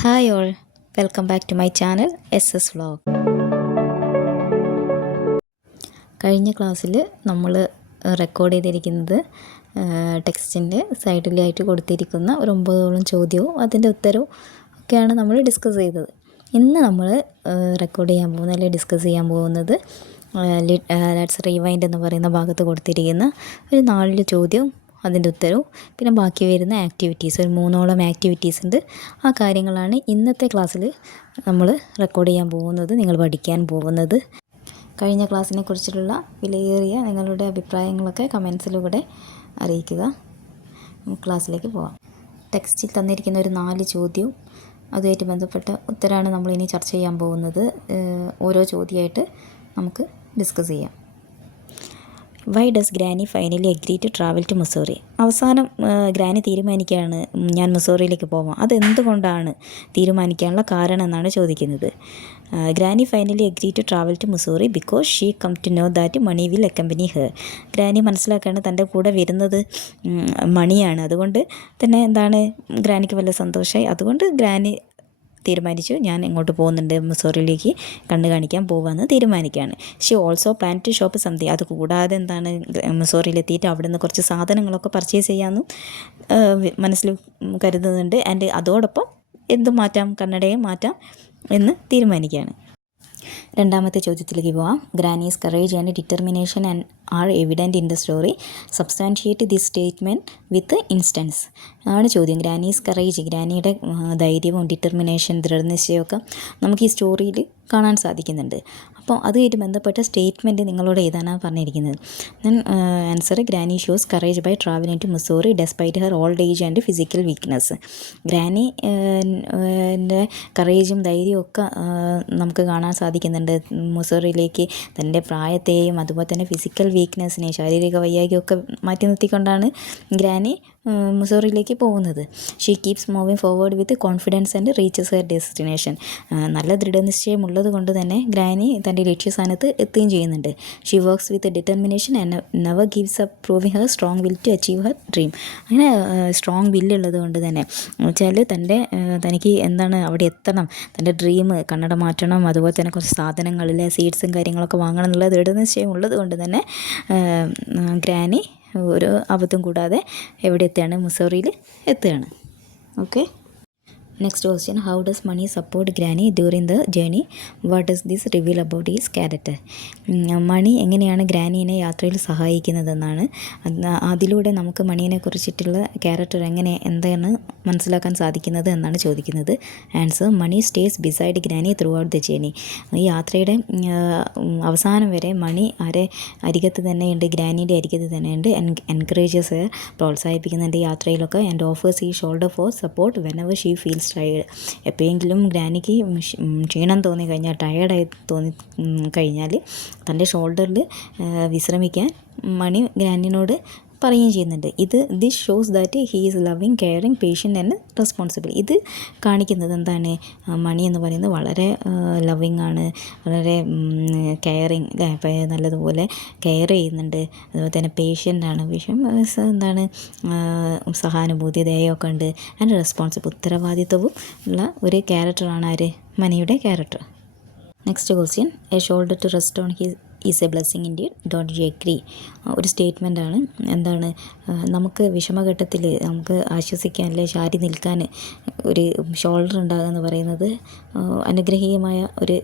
Hi all, welcome back to my channel SS vlog. കഴിഞ്ഞ ക്ലാസ്സിൽ നമ്മൾ റെക്കോർഡ് ചെയ്തിരിക്കുന്നത് ടെക്സ്റ്റിൻ്റെ സൈഡിലായിട്ട് കൊടുത്തിരിക്കുന്ന ഒരു 9ഓളം ചോദ്യവും അതിൻ്റെ ഉത്തരവും ഒക്കെയാണ് നമ്മൾ ഡിസ്കസ് ചെയ്തത്. ഇന്ന് നമ്മൾ റെക്കോർഡ് ചെയ്യാൻ പോകുന്നത് അല്ലെങ്കിൽ ഡിസ്കസ് ചെയ്യാൻ പോകുന്നത് ലെറ്റ്സ് റീവൈൻഡ് എന്ന് പറയുന്ന ഭാഗത്ത് കൊടുത്തിരിക്കുന്ന ഒരു 4 ചോദ്യവും അതിൻ്റെ ഉത്തരവും പിന്നെ ബാക്കി വരുന്ന ആക്ടിവിറ്റീസ് ഒരു 3ഓളം ആക്ടിവിറ്റീസ് ഉണ്ട്. ആ കാര്യങ്ങളാണ് ഇന്നത്തെ ക്ലാസ്സിൽ നമ്മൾ റെക്കോർഡ് ചെയ്യാൻ പോകുന്നത്, നിങ്ങൾ പഠിക്കാൻ പോകുന്നത്. കഴിഞ്ഞ ക്ലാസ്സിനെ കുറിച്ചിട്ടുള്ള വിലയേറിയ നിങ്ങളുടെ അഭിപ്രായങ്ങളൊക്കെ കമൻസിലൂടെ അറിയിക്കുക. ക്ലാസ്സിലേക്ക് പോകാം. ടെക്സ്റ്റിൽ തന്നിരിക്കുന്ന ഒരു 4 ചോദ്യവും അതുമായിട്ട് ബന്ധപ്പെട്ട ഉത്തരമാണ് നമ്മളിനി ചർച്ച ചെയ്യാൻ പോകുന്നത്. ഓരോ ചോദ്യമായിട്ട് നമുക്ക് ഡിസ്കസ് ചെയ്യാം. Why does granny finally agree to travel to Mussoorie? അവസാനം ഗ്രാനി തീരുമാനിക്കുകയാണ് ഞാൻ മുസോറിയിലേക്ക് പോവാം. അതെന്തുകൊണ്ടാണ് തീരുമാനിക്കാനുള്ള കാരണം എന്നാണ് ചോദിക്കുന്നത്. Granny finally agree to travel to Mussoorie because she come to know that Mani will accompany her. Granny മനസ്സിലാക്കുകയാണ് തൻ്റെ കൂടെ വരുന്നത് മണിയാണ്. അതുകൊണ്ട് തന്നെ എന്താണ് ഗ്രാനിക്ക് വല്ല സന്തോഷമായി. അതുകൊണ്ട് ഗ്രാനി തീരുമാനിച്ചു ഞാൻ എങ്ങോട്ട് പോകുന്നുണ്ട്, മുസോറിയിലേക്ക് കണ്ണ് കാണിക്കാൻ പോകാമെന്ന് തീരുമാനിക്കുകയാണ്. She also plan to shop something. അത് കൂടാതെ എന്താണ് മുസോറിയിലെത്തിയിട്ട് അവിടെ നിന്ന് കുറച്ച് സാധനങ്ങളൊക്കെ പർച്ചേസ് ചെയ്യാമെന്നും മനസ്സിൽ കരുതുന്നുണ്ട്. ആൻഡ് അതോടൊപ്പം എന്തും മാറ്റാം, കണ്ണടയും മാറ്റാം എന്ന് തീരുമാനിക്കുകയാണ്. രണ്ടാമത്തെ ചോദ്യത്തിലേക്ക് പോവാം. Granny's courage and determination and are evident in the story. Substantiate this statement with instance ആണ് ചോദ്യം. ഗ്രാനീസ് കറേജ്, ഗ്രാനിയുടെ ധൈര്യവും ഡിറ്റർമിനേഷൻ, ദൃഢനിശ്ചയമൊക്കെ നമുക്ക് ഈ സ്റ്റോറിയിൽ കാണാൻ സാധിക്കുന്നുണ്ട്. അപ്പോൾ അതുമായിട്ട് ബന്ധപ്പെട്ട സ്റ്റേറ്റ്മെൻറ്റ് നിങ്ങളോട് എഴുതാനാണ് പറഞ്ഞിരിക്കുന്നത്. Then answer granny shows courage by travelling to Mussoorie despite her old age and physical weakness. Granny ൻ്റെ കറേജും ധൈര്യവും ഒക്കെ നമുക്ക് കാണാൻ സാധിക്കുന്നുണ്ട്. മുസോറിയിലേക്ക് തൻ്റെ പ്രായത്തെയും അതുപോലെ തന്നെ ഫിസിക്കൽ വീക്ക്നെസ്സിനെ, ശാരീരിക വൈയാഗ്യമൊക്കെ മാറ്റി നിർത്തിക്കൊണ്ടാണ് ഗ്രാനി മുസോറിയിലേക്ക് പോകുന്നത്. She keeps moving forward with confidence and reaches her destination. നല്ല ദൃഢനിശ്ചയം ഉള്ളത് കൊണ്ട് തന്നെ ഗ്രാനി തൻ്റെ ലക്ഷ്യസ്ഥാനത്ത് എത്തുകയും ചെയ്യുന്നുണ്ട്. She works with determination and never gives up, proving her strong will to achieve her dream. അങ്ങനെ സ്ട്രോങ് വില്ലുള്ളത് കൊണ്ട് തന്നെ വെച്ചാൽ തനിക്ക് എന്താണ് അവിടെ എത്തണം, തൻ്റെ ഡ്രീം കണ്ണട മാറ്റണം, അതുപോലെ തന്നെ കുറച്ച് സാധനങ്ങളിലെ സീഡ്സും കാര്യങ്ങളൊക്കെ വാങ്ങണം എന്നുള്ള ദൃഢനിശ്ചയം ഉള്ളത് കൊണ്ട് തന്നെ ഗ്രാനി ഒരു അബദ്ധം കൂടാതെ എവിടെ എത്തുകയാണ്, മുസോറിയിൽ എത്തുകയാണ്. Okay. Next question. How does Mani support granny during the journey? What does this reveal about his character? Mani എങ്ങനെയാണ് ഗ്രാനീനെ യാത്രയിൽ സഹായിക്കുന്നതെന്നാണ്. അതിലൂടെ നമുക്ക് മണീനെ കുറിച്ചിട്ടുള്ള ക്യാരക്ടർ എന്താണ് മനസ്സിലാക്കാൻ സാധിക്കുന്നത് എന്നാണ് ചോദിക്കുന്നത്. Answer Mani stays beside granny throughout the journey. ഈ യാത്രയുടെ അവസാനം വരെ മണി അരികത്ത് തന്നെയുണ്ട്, ഗ്രാനീൻ്റെ അരികത്ത് തന്നെയുണ്ട്. എൻകറേജസ്, പ്രോത്സാഹിപ്പിക്കുന്നുണ്ട് യാത്രയിലൊക്കെ. ആൻഡ് ഓഫേഴ്സ് ഈ shoulder four support whenever she feels tired. എപ്പോഴെങ്കിലും ഗ്രാനിക്ക് ക്ഷീണം തോന്നിക്കഴിഞ്ഞാൽ, ടയേർഡായി കഴിഞ്ഞാൽ തൻ്റെ ഷോൾഡറിൽ വിശ്രമിക്കാൻ മണി ഗ്രാനിനോട് പറയുകയും ചെയ്യുന്നുണ്ട്. This shows that he is loving, caring, patient and responsible. ഇത് കാണിക്കുന്നത് എന്താണ്, മണി എന്ന് പറയുന്നത് വളരെ ലവിങ് ആണ്, വളരെ കെയറിങ്, നല്ലതുപോലെ കെയർ ചെയ്യുന്നുണ്ട്, അതുപോലെ തന്നെ പേഷ്യൻ്റ് ആണ്. എന്താണ് സഹാനുഭൂതി, ദയൊക്കെ ഉണ്ട്. ആൻഡ് റെസ്പോൺസിബിൾ, ഉത്തരവാദിത്വവും ഉള്ള ഒരു ക്യാരക്ടറാണ് ആര്, മണിയുടെ character. Next question. A shoulder to rest on is a blessing indeed, don't you agree? ഒരു സ്റ്റേറ്റ്മെൻറ്റാണ്. എന്താണ്, നമുക്ക് വിഷമഘട്ടത്തിൽ നമുക്ക് ആശ്വസിക്കാൻ അല്ലെ ചാരി നിൽക്കാൻ ഒരു ഷോൾഡർ ഉണ്ടാകുക എന്ന് പറയുന്നത് അനുഗ്രഹീയമായ ഒരു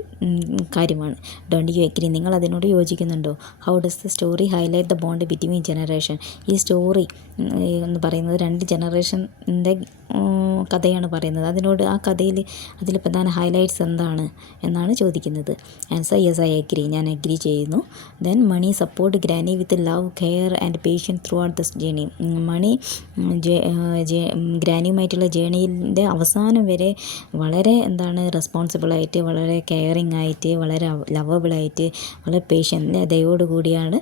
കാര്യമാണ്. Don't you agri? നിങ്ങൾ അതിനോട് യോജിക്കുന്നുണ്ടോ? How does the story highlight the bond between generation? ഈ സ്റ്റോറി എന്ന് പറയുന്നത് 2 ജനറേഷൻ്റെ കഥയാണ് പറയുന്നത്. ആ കഥയിൽ അതിൽ പ്രധാന ഹൈലൈറ്റ്സ് എന്താണ് എന്നാണ് ചോദിക്കുന്നത്. ആൻസർ യെസ്, ഐ അഗ്രി, ഞാൻ അഗ്രി ചെയ്യുന്നു. Then Mani support granny with love, care and patience throughout the journey. Mani ഗ്രാനിയുമായിട്ടുള്ള ജേർണിയുടെ അവസാനം വരെ വളരെ റെസ്പോൺസിബിളായിട്ട്, വളരെ കെയറിങ് ആയിട്ട്, വളരെ ലവബിളായിട്ട്, വളരെ പേഷ്യൻ്റ്, ദയോടുകൂടിയാണ്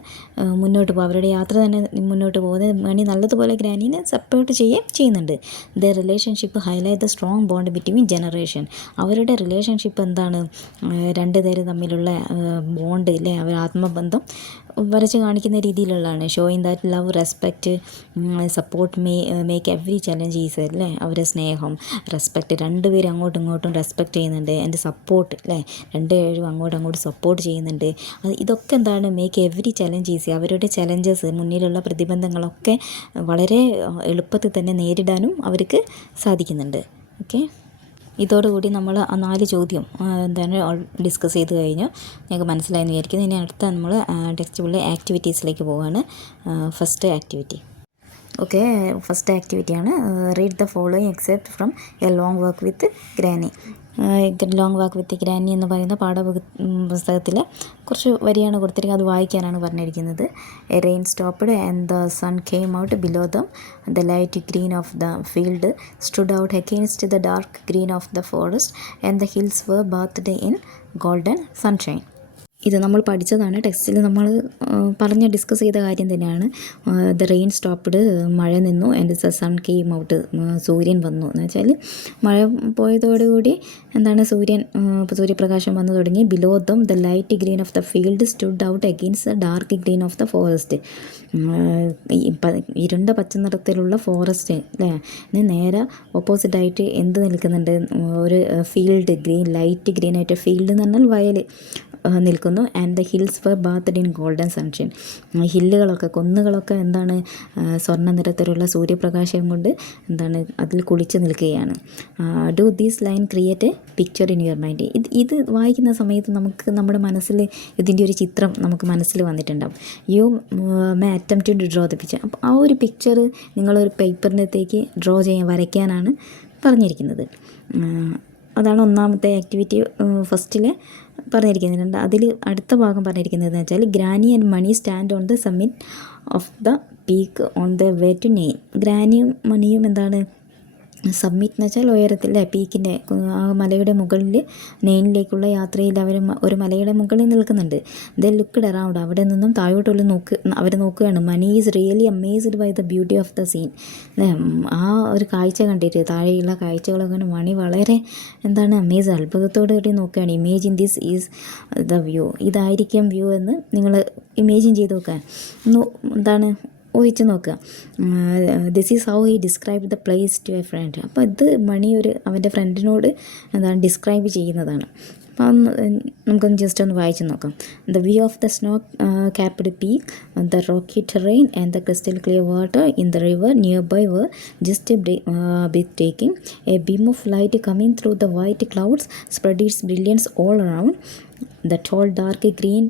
മുന്നോട്ട് പോകുക. അവരുടെ യാത്ര തന്നെ മുന്നോട്ട് പോകുന്നത് മണി നല്ലതുപോലെ ഗ്രാനീനെ സപ്പോർട്ട് ചെയ്യുന്നുണ്ട്. The relationship highlight the strong bond between generation. അവരുടെ റിലേഷൻഷിപ്പ് എന്താണ്, 2 പേര് തമ്മിലുള്ള ബോണ്ട് അല്ലേ, അവർ ആത്മബന്ധം വരച്ച് കാണിക്കുന്ന രീതിയിലുള്ളതാണ്. Showing that love, respect, support make every challenge easy അല്ലേ. അവരെ സ്നേഹം, റെസ്പെക്റ്റ്, രണ്ടുപേരും അങ്ങോട്ടും ഇങ്ങോട്ടും റെസ്പെക്റ്റ് ചെയ്യുന്നുണ്ട്. എൻ്റെ സപ്പോർട്ട് അല്ലേ, രണ്ടുപേരും അങ്ങോട്ടും സപ്പോർട്ട് ചെയ്യുന്നുണ്ട്. ഇതൊക്കെ എന്താണ്, മേക്ക് എവറി ചലഞ്ച് ഈസി. അവരുടെ ചലഞ്ചസ്, മുന്നിലുള്ള പ്രതിബന്ധങ്ങളൊക്കെ വളരെ എളുപ്പത്തിൽ തന്നെ നേരിടാനും അവർക്ക് സാധിക്കുന്നുണ്ട്. ഓക്കെ, ഇതോടുകൂടി നമ്മൾ ആ 4 ചോദ്യം എന്താണ് ഡിസ്കസ് ചെയ്ത് കഴിഞ്ഞു. ഞങ്ങൾക്ക് മനസ്സിലായെന്ന് വിചാരിക്കുന്നു. ഇനി അടുത്ത നമ്മൾ ടെക്സ്റ്റ് ബുക്കിലെ ആക്ടിവിറ്റീസിലേക്ക് പോവുകയാണ്. First activity. ഓക്കെ, ഫസ്റ്റ് ആക്ടിവിറ്റിയാണ് read the following except from a long walk with granny. Long walk with granny എന്ന് പറയുന്ന പുസ്തകത്തിൽ കുറച്ച് വരിയാണ് കൊടുത്തിരിക്കുന്നത്. അത് വായിക്കാനാണ് പറഞ്ഞിരിക്കുന്നത്. A rain stopped and the sun came out below them. The light green of the field stood out against the dark green of the forest and the hills were bathed in golden sunshine. ഇത് നമ്മൾ പഠിച്ചതാണ്. ടെക്സ്റ്റിൽ നമ്മൾ discuss ചെയ്ത കാര്യം തന്നെയാണ്. The rain stopped, മഴ നിന്നു. And the sun came out, സൂര്യൻ വന്നു. എന്ന് വെച്ചാൽ മഴ പോയതോടുകൂടി എന്താണ്, സൂര്യപ്രകാശം വന്നു തുടങ്ങി. Below them the light green of the field stood out against the dark green of the forest. ഇരുണ്ട പച്ച നിറത്തിലുള്ള ഫോറസ്റ്റ് അല്ലേ, നേരെ ഓപ്പോസിറ്റായിട്ട് എന്ത് നിൽക്കുന്നുണ്ട്, ഒരു ഫീൽഡ് ഗ്രീൻ, ലൈറ്റ് ഗ്രീൻ ആയിട്ട്. ഫീൽഡ് എന്ന് പറഞ്ഞാൽ വയൽ നിൽക്കുന്നു. And the hills were bathed in golden sunshine. ഹില്ലുകളൊക്കെ, കുന്നുകളൊക്കെ എന്താണ്, സ്വർണ്ണ നിറത്തിലുള്ള സൂര്യപ്രകാശം കൊണ്ട് എന്താണ്, അതിൽ കുളിച്ച് നിൽക്കുകയാണ്. Do these line create a picture in your mind. ഇത് വായിക്കുന്ന സമയത്ത് നമുക്ക് നമ്മുടെ മനസ്സിൽ ഇതിൻ്റെ ഒരു ചിത്രം നമുക്ക് മനസ്സിൽ വന്നിട്ടുണ്ടാവും. You may attempt to draw the picture. അപ്പോൾ ആ ഒരു പിക്ചർ നിങ്ങളൊരു പേപ്പറിനകത്തേക്ക് വരയ്ക്കാനാണ് പറഞ്ഞിരിക്കുന്നത്. അതാണ് ഒന്നാമത്തെ ആക്ടിവിറ്റി ഫസ്റ്റിൽ പറഞ്ഞിരിക്കുന്നുണ്ട്. അതിൽ അടുത്ത ഭാഗം പറഞ്ഞിരിക്കുന്നതെന്ന് വെച്ചാൽ granny and Mani stand on the summit of the peak on the way to Nain. ഗ്രാനിയും മണിയും എന്താണ്, സബ്മിറ്റ് എന്ന് വെച്ചാൽ ഉയരത്തിലെ പീക്കിൻ്റെ, ആ മലയുടെ മുകളിൽ നെയിനിലേക്കുള്ള യാത്രയിൽ അവർ ഒരു മലയുടെ മുകളിൽ നിൽക്കുന്നുണ്ട്. ദ ലുക്ക്ഡ് അറൗണ്ട്, അവിടെ നിന്നും താഴോട്ടുള്ള അവർ നോക്കുകയാണ്. Mani is really amazed by the beauty of the scene. ആ ഒരു കാഴ്ച കണ്ടിട്ട്, താഴെയുള്ള കാഴ്ചകളൊക്കെ മണി വളരെ എന്താണ്, അമേസ്, അത്ഭുതത്തോടു കൂടി നോക്കുകയാണ്. Imagine this is the view, ഇതായിരിക്കും വ്യൂ എന്ന് നിങ്ങൾ ഇമേജിൻ ചെയ്ത് നോക്കാൻ എന്താണ് ഊഹിച്ച് നോക്കുക. This is how he describe the place to a friend. അപ്പോൾ ഇത് മണി അവൻ്റെ ഫ്രണ്ടിനോട് എന്താണ് ഡിസ്ക്രൈബ് ചെയ്യുന്നതാണ്. അപ്പം നമുക്കൊന്ന് ജസ്റ്റ് ഒന്ന് വായിച്ച് നോക്കാം. The view of the snow capped peak, the rocky terrain and the crystal clear water in the river nearby were just breathtaking. A beam of light coming through the white clouds spread its brilliance all around. The tall dark green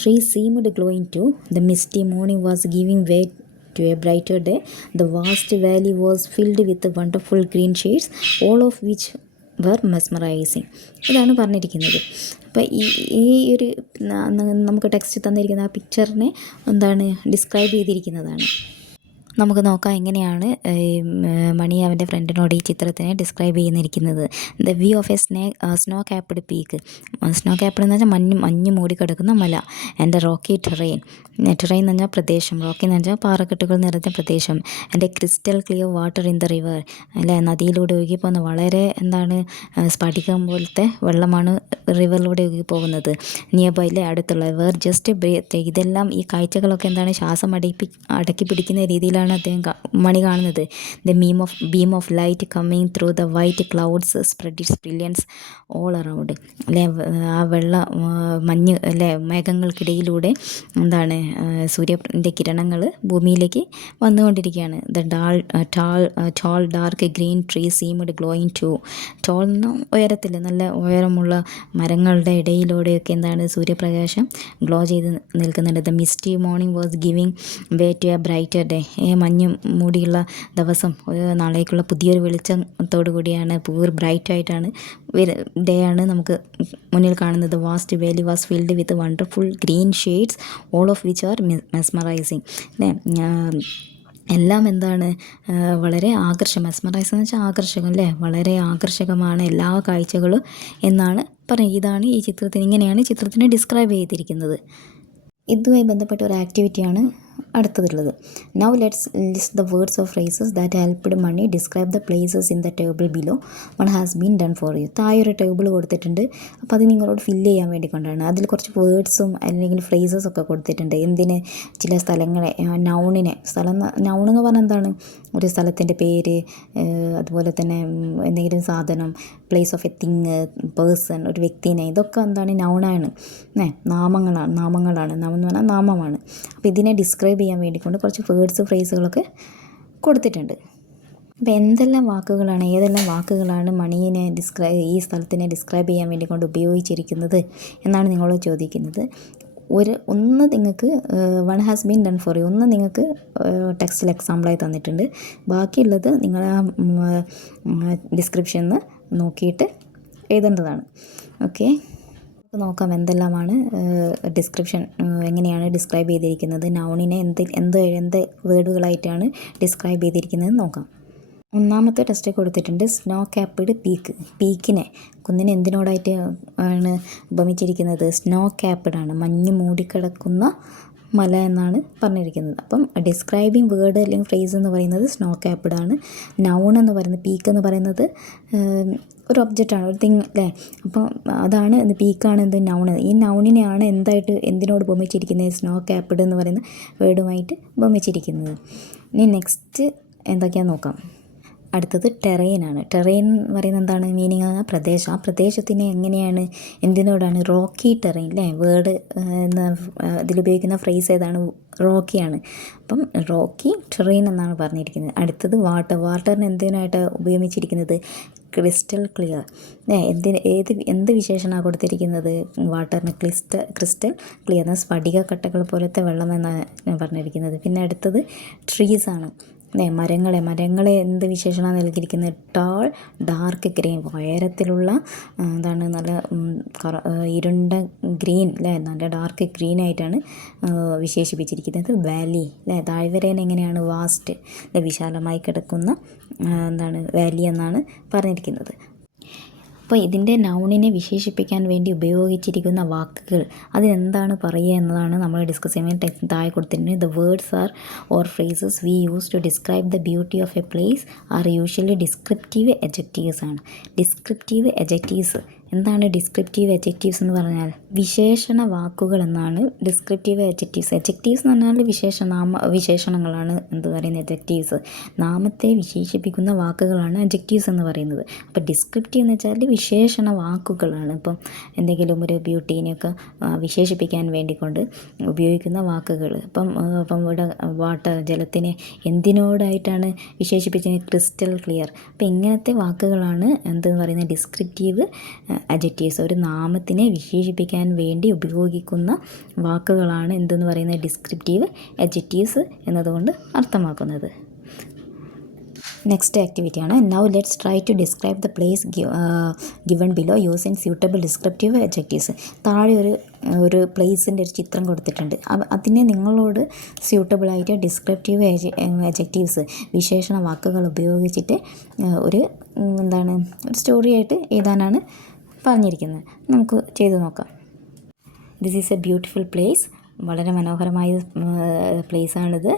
trees seemed glowing too. The misty morning was giving way to a brighter day. The vast valley was filled with wonderful green shades, all of which were mesmerizing. ഇതാണ് പറഞ്ഞിരിക്കുന്നത്. അപ്പോൾ ഈ ഒരു നമുക്ക് text തന്നിരിക്കുന്ന ആ പിക്ചറിനെ എന്താണ് describe ചെയ്തിരിക്കുന്നതാണ്. നമുക്ക് നോക്കാം എങ്ങനെയാണ് മണി അവൻ്റെ ഫ്രണ്ടിനോട് ഈ ചിത്രത്തിനെ ഡിസ്ക്രൈബ് ചെയ്യുന്നിരിക്കുന്നത്. The view of a snow capped peak. Snow capped എന്ന് വെച്ചാൽ മഞ്ഞ് മൂടിക്കിടക്കുന്ന മല. ആൻഡ് റോക്കി ടെറൈൻ എന്ന് പറഞ്ഞാൽ പ്രദേശം. റോക്കി എന്ന് വെച്ചാൽ പാറക്കെട്ടുകൾ നിറഞ്ഞ പ്രദേശം. And crystal clear water in the river അല്ലേ, നദിയിലൂടെ ഒഴുകിപ്പോകുന്ന വളരെ എന്താണ്, സ്ഫടികം പോലത്തെ വെള്ളമാണ് റിവറിലൂടെ ഒഴുകി പോകുന്നത്. നിയർ ബൈ അല്ലേ, അടുത്തുള്ള. Were just breath. ഇതെല്ലാം ഈ കാഴ്ചകളൊക്കെ എന്താണ്, ശ്വാസം അടക്കി പിടിക്കുന്ന രീതിയിലാണ് അദ്ദേഹം മണി കാണുന്നത്. The beam of light coming through the white clouds spread its brilliance all around അല്ലേ. ആ മഞ്ഞ് അല്ലേ, മേഘങ്ങൾക്കിടയിലൂടെ എന്താണ്, സൂര്യൻ്റെ കിരണങ്ങൾ ഭൂമിയിലേക്ക് വന്നുകൊണ്ടിരിക്കുകയാണ്. The tall dark green tree seemed glowing too. Tall എന്ന ഉയരത്തിൽ, നല്ല ഉയരമുള്ള മരങ്ങളുടെ ഇടയിലൂടെയൊക്കെ എന്താണ്, സൂര്യപ്രകാശം ഗ്ലോ ചെയ്ത് നിൽക്കുന്നുണ്ട്. The misty morning was giving way to a brighter day. മഞ്ഞ് മൂടിയുള്ള ദിവസം, നാളേക്കുള്ള പുതിയൊരു വെളിച്ചത്തോടു കൂടിയാണ്, ബ്രൈറ്റായിട്ടാണ് ഡേ ആണ് നമുക്ക് മുന്നിൽ കാണുന്നത്. Vast valley was filled with wonderful green shades all of which are mesmerising അല്ലേ. എല്ലാം എന്താണ്, വളരെ മെസ്മറൈസ് എന്ന് വെച്ചാൽ ആകർഷകം അല്ലേ, വളരെ ആകർഷകമാണ് എല്ലാ കാഴ്ചകളും എന്നാണ് പറയുന്നത്. ഇതാണ് ഈ ചിത്രത്തിന്, ഇങ്ങനെയാണ് ചിത്രത്തിനെ ഡിസ്ക്രൈബ് ചെയ്തിരിക്കുന്നത്. ഇതുമായി ബന്ധപ്പെട്ട ഒരു ആക്ടിവിറ്റിയാണ് അടുത്തതുള്ളത്. Now let's list the words of phrases that helped Mani describe the places in the table below one has been done for you. താഴെ ഒരു ടേബിൾ കൊടുത്തിട്ടുണ്ട്. അപ്പോൾ അത് നിങ്ങളോട് ഫില്ല് ചെയ്യാൻ വേണ്ടി കൊണ്ടാണ്. അതിൽ കുറച്ച് വേർഡ്സും അല്ലെങ്കിൽ ഫ്രേസസ് ഒക്കെ കൊടുത്തിട്ടുണ്ട്. എന്തിന്? ചില സ്ഥലങ്ങളെ, നൗണിനെ, നൗൺ എന്ന് പറഞ്ഞാൽ എന്താണ്? ഒരു സ്ഥലത്തിൻ്റെ പേര്, അതുപോലെ തന്നെ എന്തെങ്കിലും സാധനം, place of A thing, person, ഒരു വ്യക്തിനെ, ഇതൊക്കെ എന്താണ്? നൗണാണ്. നാമങ്ങളാണ്. നാമം എന്ന് പറഞ്ഞാൽ നാമമാണ്. അപ്പോൾ ഇതിനെ ഡിസ്ക്രൈബ് ചെയ്യാൻ വേണ്ടിക്കൊണ്ട് കുറച്ച് വേർഡ്സ്, ഫ്രേസുകളൊക്കെ കൊടുത്തിട്ടുണ്ട്. അപ്പോൾ ഏതെല്ലാം വാക്കുകളാണ് മണീനെ ഈ സ്ഥലത്തിനെ ഡിസ്ക്രൈബ് ചെയ്യാൻ വേണ്ടിക്കൊണ്ട് ഉപയോഗിച്ചിരിക്കുന്നത് എന്നാണ് നിങ്ങളോട് ചോദിക്കുന്നത്. ഒന്ന് നിങ്ങൾക്ക് one has been done for U, ഒന്ന് നിങ്ങൾക്ക് ടെക്സ്റ്റിൽ എക്സാമ്പിളായി തന്നിട്ടുണ്ട്. ബാക്കിയുള്ളത് നിങ്ങൾ ആ ഡിസ്ക്രിപ്ഷനിൽ നോക്കിയിട്ട് എഴുതേണ്ടതാണ്. ഓക്കെ, നോക്കാം എന്തെല്ലാമാണ് ഡിസ്ക്രിപ്ഷൻ, എങ്ങനെയാണ് ഡിസ്ക്രൈബ് ചെയ്തിരിക്കുന്നത്, നൗണിനെ എന്ത് വേർഡുകളായിട്ടാണ് ഡിസ്ക്രൈബ് ചെയ്തിരിക്കുന്നത് നോക്കാം. ഒന്നാമത്തെ ടെസ്റ്റ് കൊടുത്തിട്ടുണ്ട് സ്നോ ക്യാപ്ഡ് പീക്ക്. പീക്കിനെ, കുന്നിനെ എന്തിനോടായിട്ട് ആണ് ഉപമിച്ചിരിക്കുന്നത്? സ്നോ ക്യാപ്ഡ് ആണ്, മഞ്ഞ് മൂടിക്കിടക്കുന്ന മല എന്നാണ് പറഞ്ഞിരിക്കുന്നത്. അപ്പം ഡിസ്ക്രൈബിങ് വേർഡ് അല്ലെങ്കിൽ ഫ്രേസ് എന്ന് പറയുന്നത് സ്നോ ക്യാപ്ഡ് ആണ്. നൗൺ എന്ന് പറയുന്നത്, പീക്ക് എന്ന് പറയുന്നത് ഒരു ഒബ്ജക്റ്റാണ്, ഒരു തിങ് അല്ലേ? അപ്പോൾ അതാണ് പീക്കാണ് നൗണ്. ഈ നൗണിനെയാണ് എന്തിനോട് ഉപമിച്ചിരിക്കുന്നത്? സ്നോ ക്യാപ്ഡ് എന്ന് പറയുന്ന വേർഡുമായിട്ട് ഉപമിച്ചിരിക്കുന്നത്. ഇനി നെക്സ്റ്റ് എന്തൊക്കെയാണെന്ന് നോക്കാം. അടുത്തത് ടെറൈനാണ്. ടെറൈൻ എന്ന് പറയുന്നത് എന്താണ്? മീനിങ് ആ പ്രദേശം. ആ പ്രദേശത്തിനെ എങ്ങനെയാണ്, എന്തിനോടാണ്? റോക്കി ടെറൈൻ അല്ലേ? വേർഡ് ഇതിലുപയോഗിക്കുന്ന ഫ്രേസ് ഏതാണ്? റോക്കിയാണ്. അപ്പം റോക്കി ടെറൈൻ എന്നാണ് പറഞ്ഞിരിക്കുന്നത്. അടുത്തത് വാട്ടറിന് എന്തിനായിട്ട് ഉപയോഗിച്ചിരിക്കുന്നത്? Crystal clear. എന്ത് വിശേഷണമാണ് കൊടുത്തിരിക്കുന്നത്? വാട്ടറിന് ക്രിസ്റ്റൽ ക്ലിയർ, സ്ഫടികക്കട്ടകൾ പോലത്തെ വെള്ളം എന്നാണ് പറഞ്ഞിരിക്കുന്നത്. പിന്നെ അടുത്തത് ട്രീസാണ്. മരങ്ങളെ എന്ത് വിശേഷണമാണ് നൽകിയിരിക്കുന്നത്? ടാൾ ഡാർക്ക് ഗ്രീൻ, ഉയരത്തിലുള്ള എന്താണ്, നല്ല ഇരുണ്ട ഗ്രീൻ അല്ലേ? നല്ല ഡാർക്ക് ഗ്രീൻ ആയിട്ടാണ് വിശേഷിപ്പിച്ചിരിക്കുന്നത്. വാലി അല്ലേ? താഴ്വരേനെ എങ്ങനെയാണ്? വാസ്റ്റ് അല്ലെ? വിശാലമായി കിടക്കുന്ന എന്താണ്? വാലി എന്നാണ് പറഞ്ഞിരിക്കുന്നത്. അപ്പോൾ ഇതിൻ്റെ നൗണിനെ വിശേഷിപ്പിക്കാൻ വേണ്ടി ഉപയോഗിച്ചിരിക്കുന്ന വാക്കുകൾ അതിനെന്താണ് പറയുക എന്നതാണ് നമ്മൾ ഡിസ്കസ് ചെയ്യാൻ വേണ്ടി താഴെ കൊടുത്തിട്ടുണ്ട്. The words are or phrases we use to describe the beauty of a place are usually descriptive adjectives ആണ്. ഡിസ്ക്രിപ്റ്റീവ് എഡ്ജക്റ്റീവ്സ് എന്താണ്? ഡിസ്ക്രിപ്റ്റീവ് എഡ്ജക്റ്റീവ്സ് എന്ന് പറഞ്ഞാൽ വിശേഷണ വാക്കുകൾ എന്നാണ് ഡിസ്ക്രിപ്റ്റീവ് എഡ്ജക്റ്റീവ്സ്. എഡ്ജക്റ്റീവ്സ് എന്ന് പറഞ്ഞാൽ വിശേഷണങ്ങളാണ് എന്ത് പറയുന്നത്? എഡ്ജക്റ്റീവ്സ്. നാമത്തെ വിശേഷിപ്പിക്കുന്ന വാക്കുകളാണ് എഡ്ജക്റ്റീവ്സ് എന്ന് പറയുന്നത്. അപ്പോൾ ഡിസ്ക്രിപ്റ്റീവ് എന്ന് വെച്ചാൽ വിശേഷണ വാക്കുകളാണ്. ഇപ്പം എന്തെങ്കിലും ഒരു ബ്യൂട്ടീനെയൊക്കെ വിശേഷിപ്പിക്കാൻ വേണ്ടിക്കൊണ്ട് ഉപയോഗിക്കുന്ന വാക്കുകൾ. അപ്പം ഇവിടെ ജലത്തിനെ എന്തിനോടായിട്ടാണ് വിശേഷിപ്പിച്ചത്? Crystal clear. അപ്പം ഇങ്ങനത്തെ വാക്കുകളാണ് എന്തെന്ന് പറയുന്നത്? Descriptive adjectives. ഒരു നാമത്തിനെ വിശേഷിപ്പിക്കാൻ വേണ്ടി ഉപയോഗിക്കുന്ന വാക്കുകളാണ് എന്തെന്ന് പറയുന്നത്? ഡിസ്ക്രിപ്റ്റീവ് അഡ്ജക്റ്റീവ്സ് എന്നതുകൊണ്ട് അർത്ഥമാക്കുന്നത്. നെക്സ്റ്റ് ആക്ടിവിറ്റിയാണ് now let's try to describe the place given below using suitable descriptive adjectives. താഴെ ഒരു പ്ലേസിൻ്റെ ഒരു ചിത്രം കൊടുത്തിട്ടുണ്ട്. അതിനെ നിങ്ങളോട് സ്യൂട്ടബിളായിട്ട് ഡിസ്ക്രിപ്റ്റീവ് അഡ്ജക്റ്റീവ്സ്, വിശേഷണ വാക്കുകൾ ഉപയോഗിച്ചിട്ട് ഒരു സ്റ്റോറി ആയിട്ട് എഴുതാനാണ് പറഞ്ഞിരിക്കുന്നത്. നമുക്ക് ചെയ്തു നോക്കാം. This is a beautiful place. വളരെ മനോഹരമായ പ്ലേസാണിത്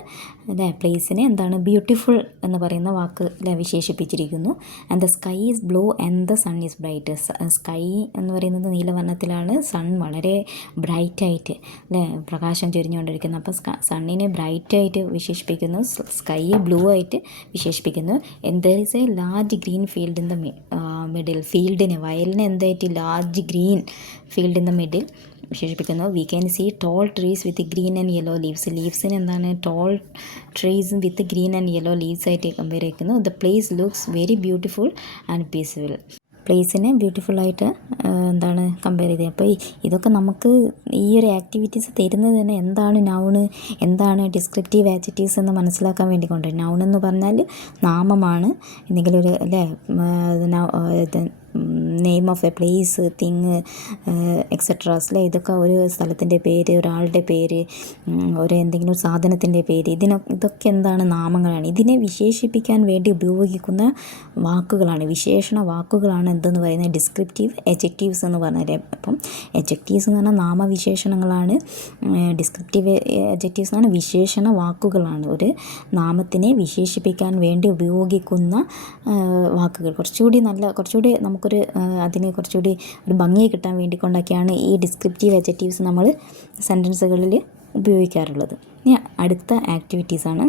അല്ലേ? പ്ലേസിനെ ബ്യൂട്ടിഫുൾ എന്ന് പറയുന്ന വാക്ക് വിശേഷിപ്പിച്ചിരിക്കുന്നു. And the sky is blue and the sun is bright. Sky എന്ന് പറയുന്നത് നീലവർണ്ണത്തിലാണ്, സൺ വളരെ ബ്രൈറ്റായിട്ട് അല്ലേ പ്രകാശം ചൊരിഞ്ഞുകൊണ്ടിരിക്കുന്നു. അപ്പോൾ സണ്ണിനെ ബ്രൈറ്റായിട്ട് വിശേഷിപ്പിക്കുന്നു, സ്കൈയെ ബ്ലൂ ആയിട്ട് വിശേഷിപ്പിക്കുന്നു. There is a large green field in the middle. വയലിനെ large green field in the middle വിശേഷിപ്പിക്കുന്നു. We can see tall trees with green and yellow leaves. ലീവ്സിന് tall trees with green and yellow leaves ആയിട്ട് compare ചെയ്യുന്നു. The place looks very beautiful and peaceful. പ്ലേസിനെ ബ്യൂട്ടിഫുള്ളായിട്ട് compare ചെയ്തത്. അപ്പോൾ ഇതൊക്കെ നമുക്ക് ഈ ഒരു ആക്ടിവിറ്റീസ് തരുന്നത് തന്നെ എന്താണ് നൗണ്, എന്താണ് ഡിസ്ക്രിപ്റ്റീവ് ആഡ്ജക്റ്റീവ്സ് എന്ന് മനസ്സിലാക്കാൻ വേണ്ടിക്കൊണ്ട്. നൗൺ എന്ന് പറഞ്ഞാൽ നാമമാണ്, എന്തെങ്കിലും ഒരു അല്ലേ name of a place, thing, എക്സെട്രാസ് അല്ലേ. ഇതൊക്കെ ഒരു സ്ഥലത്തിൻ്റെ പേര്, ഒരാളുടെ പേര്, ഒരു എന്തെങ്കിലും സാധനത്തിൻ്റെ പേര്, ഇതൊക്കെ എന്താണ്? നാമങ്ങളാണ്. ഇതിനെ വിശേഷിപ്പിക്കാൻ വേണ്ടി ഉപയോഗിക്കുന്ന വാക്കുകളാണ്, വിശേഷണ വാക്കുകളാണ് എന്തെന്ന് പറയുന്നത്? ഡിസ്ക്രിപ്റ്റീവ് എഡ്ജക്റ്റീവ്സ് എന്ന് പറഞ്ഞാൽ. അപ്പം എഡ്ജക്റ്റീവ്സ് എന്ന് പറഞ്ഞാൽ നാമവിശേഷണങ്ങളാണ്, ഡിസ്ക്രിപ്റ്റീവ് എഡ്ജക്റ്റീവ്സ് എന്ന് പറഞ്ഞാൽ വിശേഷണ വാക്കുകളാണ്. ഒരു നാമത്തിനെ വിശേഷിപ്പിക്കാൻ വേണ്ടി ഉപയോഗിക്കുന്ന വാക്കുകൾ. കുറച്ചുകൂടി നമുക്കൊരു അതിന് കുറച്ചുകൂടി ഒരു ഭംഗി കിട്ടാൻ വേണ്ടി കൊണ്ടൊക്കെയാണ് ഈ ഡിസ്ക്രിപ്റ്റീവ് എഡ്ജക്റ്റീവ്സ് നമ്മൾ സെൻറ്റൻസുകളിൽ ഉപയോഗിക്കാറുള്ളത്. ഇനി അടുത്ത ആക്ടിവിറ്റീസാണ്.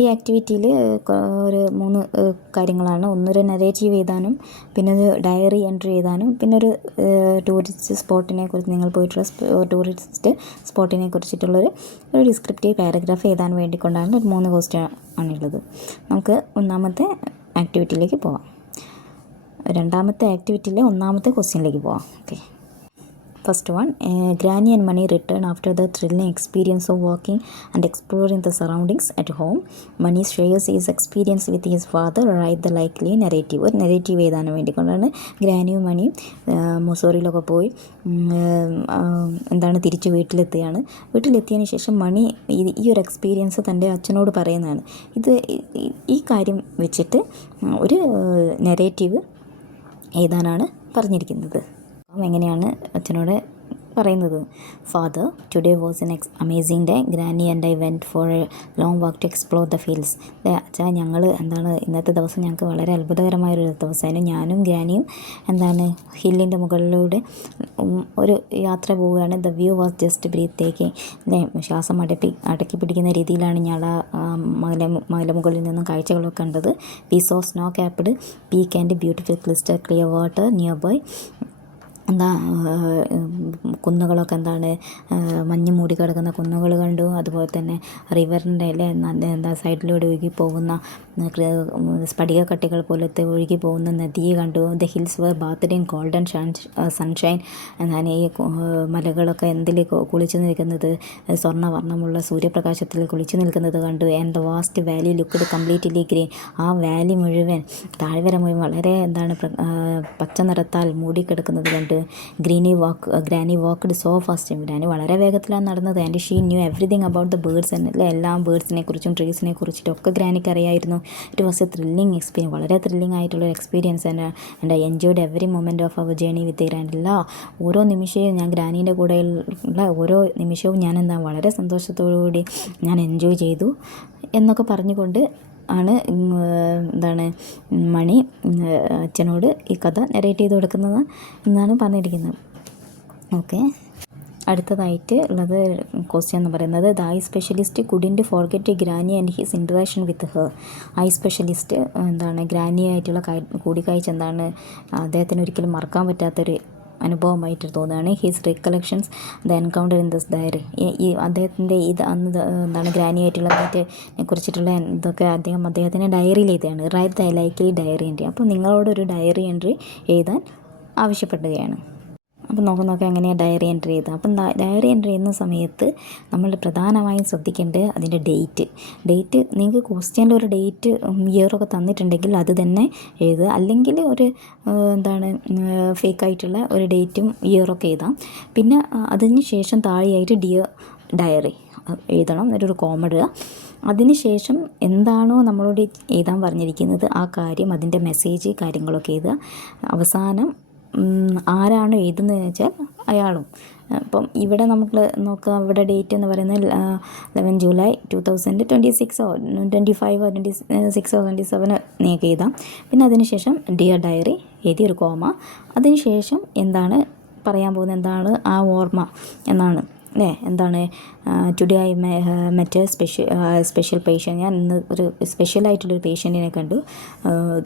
ഈ ആക്ടിവിറ്റിയിൽ ഒരു 3 കാര്യങ്ങളാണ്. ഒന്നൊരു നരേറ്റീവ് എഴുതാനും, പിന്നെ ഒരു ഡയറി എൻട്രി എഴുതാനും, പിന്നെ ഒരു ടൂറിസ്റ്റ് സ്പോട്ടിനെ കുറിച്ച്, നിങ്ങൾ പോയിട്ടുള്ള ടൂറിസ്റ്റ് സ്പോട്ടിനെ കുറിച്ചിട്ടുള്ളൊരു ഡിസ്ക്രിപ്റ്റീവ് പാരഗ്രാഫ് എഴുതാൻ വേണ്ടിക്കൊണ്ടാണ് 3 ക്വസ്റ്റ്യൻ ആണുള്ളത്. നമുക്ക് ഒന്നാമത്തെ ആക്ടിവിറ്റിയിലേക്ക് പോവാം. രണ്ടാമത്തെ ആക്ടിവിറ്റിയിലെ ഒന്നാമത്തെ ക്വസ്റ്റ്യനിലേക്ക് പോവാം. Okay, first one. Granny and Mani return after the thrilling experience of walking and exploring the surroundings at home. Mani shares his experience with his father. Write the likely narrative. ഒരു narrative എഴുതാൻ വേണ്ടിക്കൊണ്ടാണ് ഗ്രാനിയും മണിയും മൊസോറിയിലൊക്കെ പോയി തിരിച്ച് വീട്ടിലെത്തിയതിന് ശേഷം മണി ഈ ഒരു experience തൻ്റെ അച്ഛനോട് പറയുന്നതാണ്. ഈ കാര്യം വെച്ചിട്ട് ഒരു നെറേറ്റീവ് എഴുതാനാണ് പറഞ്ഞിരിക്കുന്നത്. എങ്ങനെയാണ് അച്ഛനോട് പറയുന്നത്? Father, today was an amazing day. Granny and I went for a long walk to explore the fields. അച്ഛാ, ഇന്നത്തെ ദിവസം ഞങ്ങൾക്ക് വളരെ അത്ഭുതകരമായൊരു ദിവസമായിരുന്നു. ഞാനും ഗ്രാനിയും ഹില്ലിൻ്റെ മുകളിലൂടെ ഒരു യാത്ര പോവുകയാണ്. The view was just breathtaking. ശ്വാസം അടക്കി പിടിക്കുന്ന രീതിയിലാണ് ഞങ്ങൾ മലമുകളിൽ നിന്നും കാഴ്ചകളൊക്കെ കണ്ടത്. We saw snow capped peak and beautiful crystal clear water nearby. കുന്നുകളൊക്കെ മഞ്ഞ് മൂടി കിടക്കുന്ന കുന്നുകൾ കണ്ടു. അതുപോലെ തന്നെ റിവറിൻ്റെ സൈഡിലൂടെ ഒഴുകി പോകുന്ന സ്ഫടികക്കട്ടികൾ പോലത്തെ ഒഴുകി പോകുന്ന നദിയെ കണ്ടു. The hills were bathed in golden sunshine. ഈ മലകളൊക്കെ എന്തിൽ കുളിച്ചു നിൽക്കുന്നത്? സ്വർണ്ണവർണ്ണമുള്ള സൂര്യപ്രകാശത്തിൽ കുളിച്ചു നിൽക്കുന്നത് കണ്ടു. And the vast valley looked completely green. ആ വാലി മുഴുവൻ, താഴ്വര മുഴുവൻ വളരെ പച്ച നിറത്താൽ മൂടിക്കിടക്കുന്നത് കണ്ട്. Granny walked so fast. Granny വളരെ വേഗത്തിലാണ് നടന്നത്. And she knew everything about the birds. എല്ലാ ബേർഡ്സിനെ കുറിച്ചും ട്രീസിനെ കുറിച്ചിട്ടൊക്കെ ഗ്രാനിക്ക് അറിയായിരുന്നു. It was a thrilling experience. വളരെ ത്രില്ലിങ് ആയിട്ടുള്ളൊരു experience and I enjoyed every moment of our journey with grand. ഓരോ നിമിഷവും ഞാൻ ഗ്രാനീൻ്റെ കൂടെയുള്ള ഓരോ നിമിഷവും ഞാൻ വളരെ സന്തോഷത്തോടുകൂടി ഞാൻ എൻജോയ് ചെയ്തു എന്നൊക്കെ പറഞ്ഞുകൊണ്ട് ആണ് മണി അച്ഛനോട് ഈ കഥ നരേറ്റ് ചെയ്ത് കൊടുക്കുന്നത് എന്നാണ് പറഞ്ഞിരിക്കുന്നത്. ഓക്കെ, അടുത്തതായിട്ട് ഉള്ളത് ക്വസ്റ്റ്യൻ എന്ന് പറയുന്നത്, the eye specialist couldn't forget granny and his interaction with her. Eye specialist ഗ്രാനിയായിട്ടുള്ള കൂടിക്കാഴ്ച അദ്ദേഹത്തിന് ഒരിക്കലും മറക്കാൻ പറ്റാത്തൊരു അനുഭവമായിട്ട് തോന്നുകയാണ്. His recollections the encounter in this diary. അദ്ദേഹത്തിൻ്റെ അന്ന് ഗ്രാനിയായിട്ടുള്ള മീറ്റിനെ കുറിച്ചിട്ടുള്ള ഇതൊക്കെ അദ്ദേഹത്തിൻ്റെ ഡയറിയിൽ എഴുതുകയാണ്. Write the likely diary entry. അപ്പോൾ നിങ്ങളോടൊരു ഡയറി എൻട്രി എഴുതാൻ ആവശ്യപ്പെടുകയാണ്. അപ്പം നോക്കാം എങ്ങനെയാണ് ഡയറി എൻട്രി ചെയ്തത്. അപ്പം ഡയറി എൻട്രി ചെയ്യുന്ന സമയത്ത് നമ്മൾ പ്രധാനമായും ശ്രദ്ധിക്കേണ്ടത് അതിൻ്റെ ഡേറ്റ്. നിങ്ങൾക്ക് ക്വസ്റ്റ്യനിൽ ഒരു ഡേറ്റ് ഇയറൊക്കെ തന്നിട്ടുണ്ടെങ്കിൽ അത് തന്നെ എഴുതുക. അല്ലെങ്കിൽ ഒരു ഫേക്കായിട്ടുള്ള ഒരു ഡേറ്റും ഇയറൊക്കെ എഴുതാം. പിന്നെ അതിന് ശേഷം താഴെയായിട്ട് ഡിയർ ഡയറി എഴുതണം, ഒരു കോമ ഇടുക. അതിനുശേഷം എന്താണോ നമ്മളോട് എഴുതാൻ പറഞ്ഞിരിക്കുന്നത് ആ കാര്യം, അതിൻ്റെ മെസ്സേജ് കാര്യങ്ങളൊക്കെ എഴുതുക. അവസാനം ആരാണോ എഴുതുന്നതെന്ന് വെച്ചാൽ അയാളും. അപ്പം ഇവിടെ നമുക്ക് നോക്കുക, ഇവിടെ ഡേറ്റ് എന്ന് പറയുന്നത് 11 ജൂലൈ 2026 25 26 27 നിങ്ങൾക്ക് എഴുതാം. പിന്നെ അതിനുശേഷം ഡിയർ ഡയറി എഴുതി ഒരു കോമ. അതിനുശേഷം എന്താണ് പറയാൻ പോകുന്നത്, എന്താണ് ആ ഓർമ്മ എന്നാണ് today I met special patient. ഞാൻ ഇന്ന് ഒരു സ്പെഷ്യലായിട്ടുള്ളൊരു പേഷ്യൻറ്റിനെ കണ്ടു,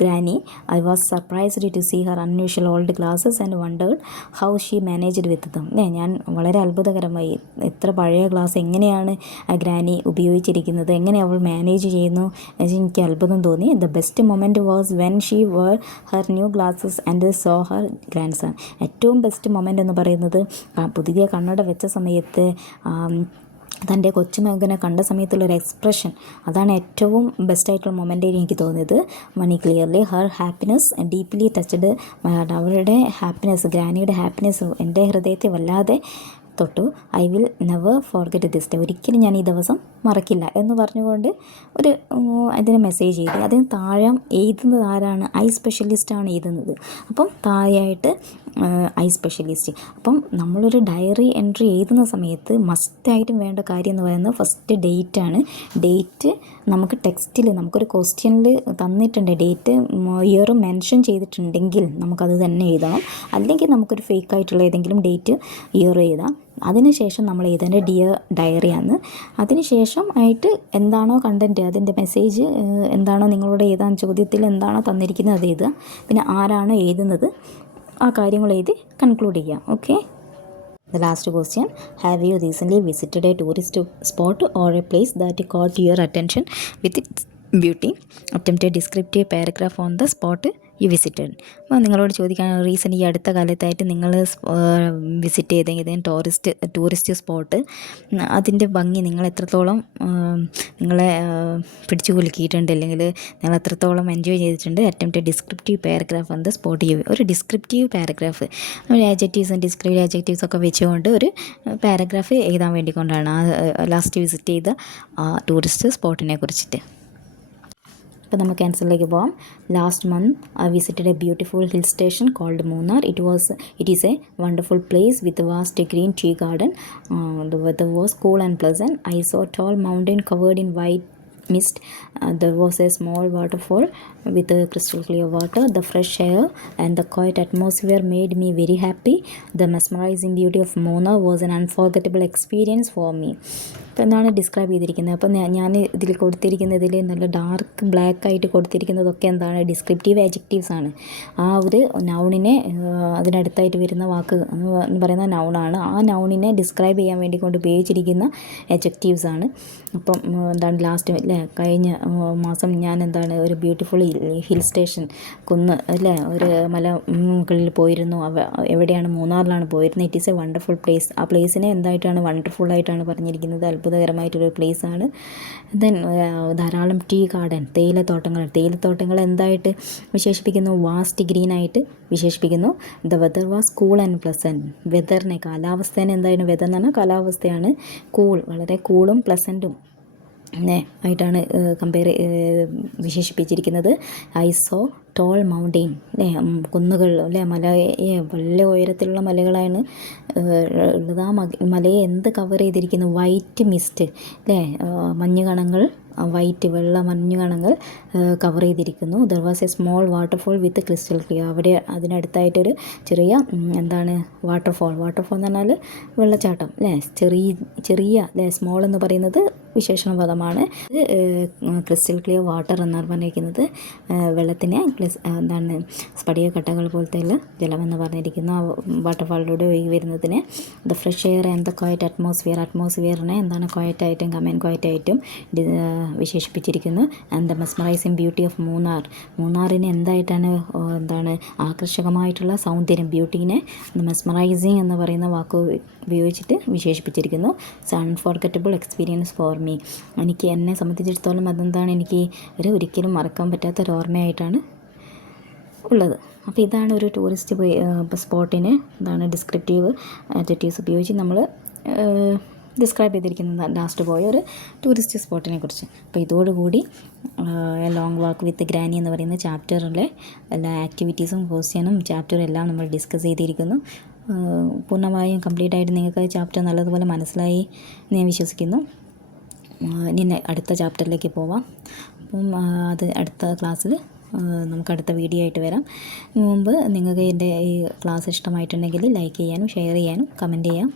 granny. I was surprised to see her unusual old glasses and wondered how she managed with them. ഞാൻ വളരെ അത്ഭുതകരമായി, എത്ര പഴയ ഗ്ലാസ് എങ്ങനെയാണ് ഗ്രാനി ഉപയോഗിച്ചിരിക്കുന്നത്, എങ്ങനെ അവൾ മാനേജ് ചെയ്യുന്നു എനിക്ക് അത്ഭുതം തോന്നി. The best moment was when she wore her new glasses and saw her grandson. ഏറ്റവും ബെസ്റ്റ് മൊമെൻ്റ് എന്ന് പറയുന്നത് പുതിയ കണ്ണട വെച്ച സമയത്ത് തൻ്റെ കൊച്ചുമകനെ കണ്ട സമയത്തുള്ളൊരു എക്സ്പ്രഷൻ, അതാണ് ഏറ്റവും ബെസ്റ്റായിട്ടുള്ള മൊമെൻ്റ് എനിക്ക് തോന്നിയത്. മണി ക്ലിയർലി ഹർ ഹാപ്പിനെസ് ഡീപ്ലി ടച്ചഡ്. അവരുടെ ഹാപ്പിനെസ്, ഗ്രാനിയുടെ ഹാപ്പിനെസ് എൻ്റെ ഹൃദയത്തെ വല്ലാതെ തൊട്ടു. I will never forget this day. ഒരിക്കലും ഞാൻ ഈ ദിവസം മറക്കില്ല എന്ന് പറഞ്ഞുകൊണ്ട് ഒരു അതിന് മെസ്സേജ് ചെയ്തു. അതിന് താഴെ എഴുതുന്നത് ആരാണ്? ഐ സ്പെഷ്യലിസ്റ്റാണ് എഴുതുന്നത്. അപ്പം താഴെയായിട്ട് ഐ സ്പെഷ്യലിസ്റ്റ്. അപ്പം നമ്മളൊരു ഡയറി എൻട്രി എഴുതുന്ന സമയത്ത് മസ്റ്റായിട്ടും വേണ്ട കാര്യം എന്ന് പറയുന്നത് ഫസ്റ്റ് ഡേറ്റാണ്. ഡേറ്റ് നമുക്ക് ടെക്സ്റ്റിൽ നമുക്കൊരു ക്വസ്റ്റ്യനിൽ തന്നിട്ടുണ്ട്, ഡേറ്റ് ഇയർ മെൻഷൻ ചെയ്തിട്ടുണ്ടെങ്കിൽ നമുക്കത് തന്നെ എഴുതണം. അല്ലെങ്കിൽ നമുക്കൊരു ഫേക്കായിട്ടുള്ള ഏതെങ്കിലും ഡേറ്റ് ഇയർ എഴുതാം. അതിനുശേഷം നമ്മൾ എഴുതേണ്ട ഡിയർ ഡയറിയാണ്. അതിനുശേഷം ആയിട്ട് എന്താണോ കണ്ടൻറ്റ്, അതിൻ്റെ മെസ്സേജ് എന്താണോ നിങ്ങളോട് എഴുതാൻ ചോദ്യത്തിൽ എന്താണോ തന്നിരിക്കുന്നത് അത് എഴുതുക. പിന്നെ ആരാണോ എഴുതുന്നത് ആ കാര്യങ്ങൾ എഴുതി കൺക്ലൂഡ് ചെയ്യാം. Okay. The last question, have you recently visited a tourist spot or a place that caught your attention with its beauty? Attempt a descriptive paragraph on the spot you visited. അപ്പോൾ നിങ്ങളോട് ചോദിക്കാൻ, recent ഈ അടുത്ത കാലത്തായിട്ട് നിങ്ങൾ visit ചെയ്ത ഏതെങ്കിലും tourist spot, അതിൻ്റെ ഭംഗി നിങ്ങൾ എത്രത്തോളം നിങ്ങളെ പിടിച്ചു കുലുക്കിയിട്ടുണ്ട്, അല്ലെങ്കിൽ നിങ്ങൾ എത്രത്തോളം എൻജോയ് ചെയ്തിട്ടുണ്ട്. Attempt A descriptive paragraph on the spot. ഒരു ഡിസ്ക്രിപ്റ്റീവ് പാരഗ്രാഫ്, ആഡ്ജക്റ്റീവ്സും ഡിസ്ക്രിപ്റ്റീവ് ആഡ്ജക്റ്റീവ്സ് ഒക്കെ വെച്ചുകൊണ്ട് ഒരു പാരഗ്രാഫ് എഴുതാൻ വേണ്ടിക്കൊണ്ടാണ് ആ ലാസ്റ്റ് വിസിറ്റ് ചെയ്ത ടൂറിസ്റ്റ് സ്പോട്ടിനെ കുറിച്ചിട്ട്. അപ്പോൾ നമുക്ക് ആൻസറിലേക്ക് പോകാം. Last month I visited a beautiful hill station called Munnar. It is a wonderful place with a vast green tea garden. The weather was cool and pleasant. I saw a tall mountain covered in white mist. There was a small waterfall with a crystal clear water. The fresh air and the quiet atmosphere made me very happy. The mesmerizing beauty of Munnar was an unforgettable experience for me. അപ്പോൾ എന്നാണ് describe ചെയ്തിരിക്കുന്നത്. അപ്പോൾ ഞാൻ ഇതിൽ കൊടുത്തിരിക്കുന്നതിൽ നല്ല dark black ആയിട്ട് കൊടുത്തിരിക്കുന്നതൊക്കെ എന്താണ്? Descriptive adjectives ആണ്. ആ ഒരു നൗണിനെ അതിനടുത്തായിട്ട് വരുന്ന വാക്ക് എന്ന് പറയുന്ന നൗണാണ്. ആ നൗണിനെ ഡിസ്ക്രൈബ് ചെയ്യാൻ വേണ്ടി കൊണ്ട് ഉപയോഗിച്ചിരിക്കുന്ന ആഡ്ജക്റ്റീവ്സ് ആണ്. അപ്പം എന്താണ് ലാസ്റ്റ് അല്ലേ, കഴിഞ്ഞ മാസം ഞാൻ എന്താണ് ഒരു ബ്യൂട്ടിഫുൾ ഹിൽ സ്റ്റേഷൻ, കുന്ന് അല്ലേ, ഒരു മലകളിൽ പോയിരുന്നു. എവിടെയാണ്? മൂന്നാറിലാണ് പോയിരുന്നത്. It is a wonderful place. ആ പ്ലേസിനെ എന്തായിട്ടാണ്? വണ്ടർഫുള്ളായിട്ടാണ് പറഞ്ഞിരിക്കുന്നത്. അത്ഭുതകരമായിട്ടൊരു പ്ലേസാണ്. ദെൻ ധാരാളം ടീ ഗാർഡൻ, തേയിലത്തോട്ടങ്ങൾ എന്തായിട്ട് വിശേഷിപ്പിക്കുന്നു? വാസ്റ്റ് ഗ്രീനായിട്ട് വിശേഷിപ്പിക്കുന്നു. The weather was cool and pleasant. വെദറിനെ, കാലാവസ്ഥേനെ എന്തായിരുന്നു? വെദർ എന്ന് പറഞ്ഞാൽ കാലാവസ്ഥയാണ്. കൂൾ, വളരെ കൂളും പ്ലസൻറ്റും ആയിട്ടാണ് വിശേഷിപ്പിച്ചിരിക്കുന്നത്. ഐ സോ ടോൾ മൗണ്ടെയിൻ അല്ലേ, കുന്നുകൾ അല്ലേ, വലിയ ഉയരത്തിലുള്ള മലകളാണ് ഉള്ളത്. ആ മലയെ എന്ത് കവർ ചെയ്തിരിക്കുന്നു? വൈറ്റ് മിസ്റ്റ് അല്ലേ, മഞ്ഞുകണങ്ങൾ, വൈറ്റ് വെള്ള മഞ്ഞുകണങ്ങൾ കവർ ചെയ്തിരിക്കുന്നു. There was A small waterfall with crystal clear. അവിടെ അതിനടുത്തായിട്ടൊരു ചെറിയ എന്താണ്? വാട്ടർഫോൾ എന്ന് പറഞ്ഞാൽ വെള്ളച്ചാട്ടം അല്ലേ, ചെറിയ അല്ലേ. സ്മോൾ എന്ന് പറയുന്നത് വിശേഷണ പദമാണ്. ക്രിസ്റ്റൽ ക്ലിയർ വാട്ടർ എന്നാണ് പറഞ്ഞിരിക്കുന്നത്. വെള്ളത്തിനെ എന്താണ്? സ്ഫടിക കട്ടകൾ പോലത്തെ ജലമെന്ന് പറഞ്ഞിരിക്കുന്ന വാട്ടർഫാളിലൂടെ ഒഴുകി വരുന്നതിന്. The fresh air and the quiet അറ്റ്മോസ്ഫിയറിനെ എന്താണ്? ക്വയറ്റായിട്ടും കമൻ ക്വയറ്റായിട്ടും വിശേഷിപ്പിച്ചിരിക്കുന്നു. And the mesmerizing beauty of മൂന്നാറിനെ എന്തായിട്ടാണ്? എന്താണ്? ആകർഷകമായിട്ടുള്ള സൗന്ദര്യം, ബ്യൂട്ടീനെ മെസ്മറൈസിങ് എന്ന് പറയുന്ന വാക്ക് ഉപയോഗിച്ചിട്ട് വിശേഷിപ്പിച്ചിരിക്കുന്നു. It's unforgettable experience for me. എന്നെ സംബന്ധിച്ചിടത്തോളം അതെന്താണ്? എനിക്ക് ഒരിക്കലും മറക്കാൻ പറ്റാത്തൊരു ഓർമ്മയായിട്ടാണ് ഉള്ളത്. അപ്പോൾ ഇതാണ് ഒരു ടൂറിസ്റ്റ് സ്പോട്ടിന് എന്താണ് ഡിസ്ക്രിപ്റ്റീവ് ആഡ്ജക്റ്റീവ്സ് ഉപയോഗിച്ച് നമ്മൾ ഡിസ്ക്രൈബ് ചെയ്തിരിക്കുന്നത് ലാസ്റ്റ് പോയ ഒരു ടൂറിസ്റ്റ് സ്പോട്ടിനെ കുറിച്ച്. അപ്പോൾ ഇതോടുകൂടി ലോങ് വാക്ക് വിത്ത് ഗ്രാനി എന്ന് പറയുന്ന ചാപ്റ്ററിലെ എല്ലാ ആക്ടിവിറ്റീസും ക്വസ്റ്റ്യനും ചാപ്റ്ററും എല്ലാം നമ്മൾ ഡിസ്കസ് ചെയ്തിരിക്കുന്നു. പൂർണ്ണമായും കംപ്ലീറ്റ് ആയിട്ട് നിങ്ങൾക്ക് ചാപ്റ്റർ നല്ലതുപോലെ മനസ്സിലായി എന്ന് ഞാൻ വിശ്വസിക്കുന്നു. ഇനി അടുത്ത ചാപ്റ്ററിലേക്ക് പോവാം. അപ്പം അത് അടുത്ത ക്ലാസ്സിൽ നമുക്ക് അടുത്ത വീഡിയോ ആയിട്ട് വരാം. മുമ്പ് നിങ്ങൾക്ക് എൻ്റെ ഈ ക്ലാസ് ഇഷ്ടമായിട്ടുണ്ടെങ്കിൽ ലൈക്ക് ചെയ്യാനും ഷെയർ ചെയ്യാനും കമൻറ്റ് ചെയ്യാൻ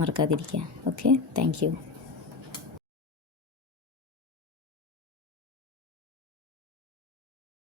മറക്കാതിരിക്കുക. Okay, thank you.